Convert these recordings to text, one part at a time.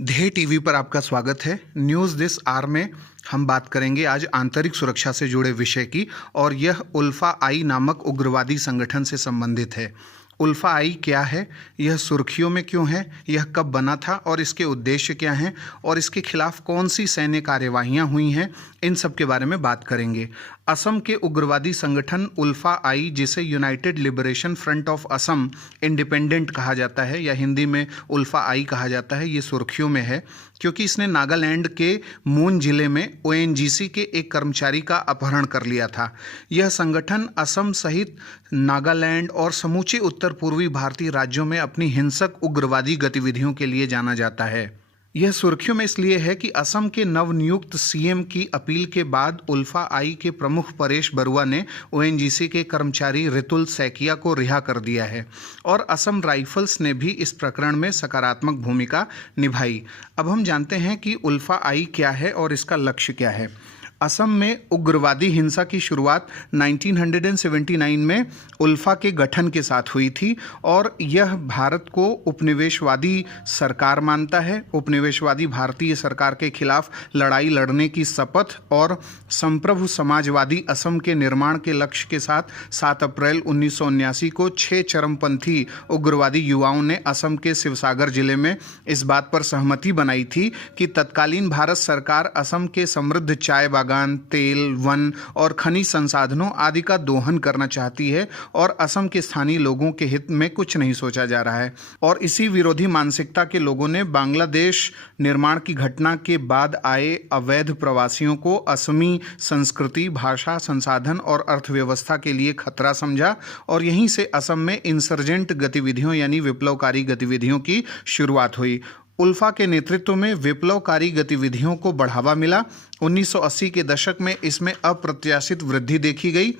ध्येय टीवी पर आपका स्वागत है। न्यूज़ दिस आवर में हम बात करेंगे आज आंतरिक सुरक्षा से जुड़े विषय की, और यह उल्फा आई नामक उग्रवादी संगठन से संबंधित है। उल्फा आई क्या है, यह सुर्खियों में क्यों है, यह कब बना था और इसके उद्देश्य क्या हैं और इसके खिलाफ कौन सी सैन्य कार्यवाहियां हुई हैं, इन सब के बारे में बात करेंगे। असम के उग्रवादी संगठन उल्फा आई, जिसे United liberation front of Assam independent कहा जाता है या हिंदी में उल्फा आई कहा जाता है, ये सुर्खियों में है क्योंकि इसने नागालैंड के मून जिले में ओएनजीसी के एक कर्मचारी का अपहरण कर लिया था। यह संगठन असम सहित नागालैंड और समूचे उत्तर पूर्वी भारतीय राज्यों में अपनी हिंसक उग्रवादी गतिविधियों के लिए जाना जाता है। यह सुर्खियों में इसलिए है कि असम के नवनियुक्त सीएम की अपील के बाद उल्फा आई के प्रमुख परेश बरुआ ने ओएनजीसी के कर्मचारी रितुल सैकिया को रिहा कर दिया है और असम राइफल्स ने भी इस प्रकरण में सकारात्मक भूमिका निभाई। अब हम जानते हैं कि उल्फा आई क्या है और इसका लक्ष्य क्या है। असम में उग्रवादी हिंसा की शुरुआत 1979 में उल्फा के गठन के साथ हुई थी और यह भारत को उपनिवेशवादी सरकार मानता है। उपनिवेशवादी भारतीय सरकार के खिलाफ लड़ाई लड़ने की शपथ और संप्रभु समाजवादी असम के निर्माण के लक्ष्य के साथ 7 अप्रैल 1979 को 6 चरमपंथी उग्रवादी युवाओं ने असम के शिवसागर जिले में इस बात पर सहमति बनाई थी कि तत्कालीन भारत सरकार असम के समृद्ध चाय बागान, तेल, वन और खनिज संसाधनों आदि का दोहन करना चाहती है और असम के स्थानीय लोगों के हित में कुछ नहीं सोचा जा रहा है। और इसी विरोधी मानसिकता के लोगों ने बांग्लादेश निर्माण की घटना के बाद आए अवैध प्रवासियों को असमी संस्कृति, भाषा, संसाधन और अर्थव्यवस्था के लिए खतरा समझा और यहीं से असम में इंसर्जेंट गतिविधियों यानी विप्लवकारी गतिविधियों की शुरुआत हुई। उल्फा के नेतृत्व में विप्लवकारी गतिविधियों को बढ़ावा मिला। 1980 के दशक में इसमें अप्रत्याशित वृद्धि देखी गई।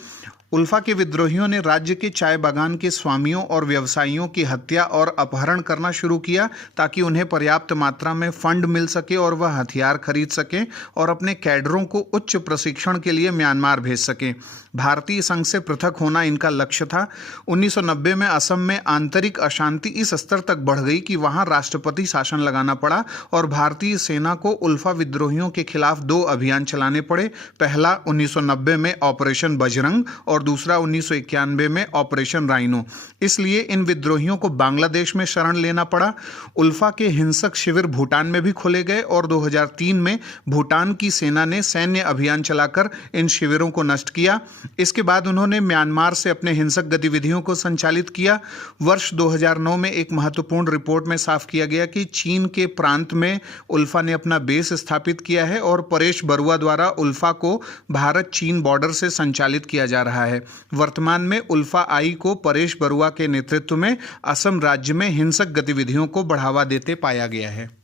उल्फा के विद्रोहियों ने राज्य के चाय बागान के स्वामियों और व्यवसायियों की हत्या और अपहरण करना शुरू किया ताकि उन्हें पर्याप्त मात्रा में फंड मिल सके और वह हथियार खरीद सकें और अपने कैडरों को उच्च प्रशिक्षण के लिए म्यांमार भेज सकें। भारतीय संघ से पृथक होना इनका लक्ष्य था। 1990 में असम में आंतरिक अशांति इस स्तर तक बढ़ गई कि वहां राष्ट्रपति शासन लगाना पड़ा और भारतीय सेना को उल्फा विद्रोहियों के खिलाफ 2 अभियान चलाने पड़े। पहला 1990 में ऑपरेशन बजरंग और दूसरा 1991 में ऑपरेशन राइनो। इसलिए इन विद्रोहियों को बांग्लादेश में शरण लेना पड़ा। उल्फा के हिंसक शिविर भूटान में भी खोले गए और 2003 में भूटान की सेना ने सैन्य अभियान चलाकर इन शिविरों को नष्ट किया। इसके बाद उन्होंने म्यांमार से अपने हिंसक गतिविधियों को संचालित किया। वर्ष 2009 में एक महत्वपूर्ण रिपोर्ट में साफ किया गया कि चीन के प्रांत में उल्फा ने अपना बेस स्थापित किया है और परेश बरुआ द्वारा उल्फा को भारत चीन बॉर्डर से संचालित किया जा रहा है। वर्तमान में उल्फा आई को परेश बरुआ के नेतृत्व में असम राज्य में हिंसक गतिविधियों को बढ़ावा देते पाया गया है।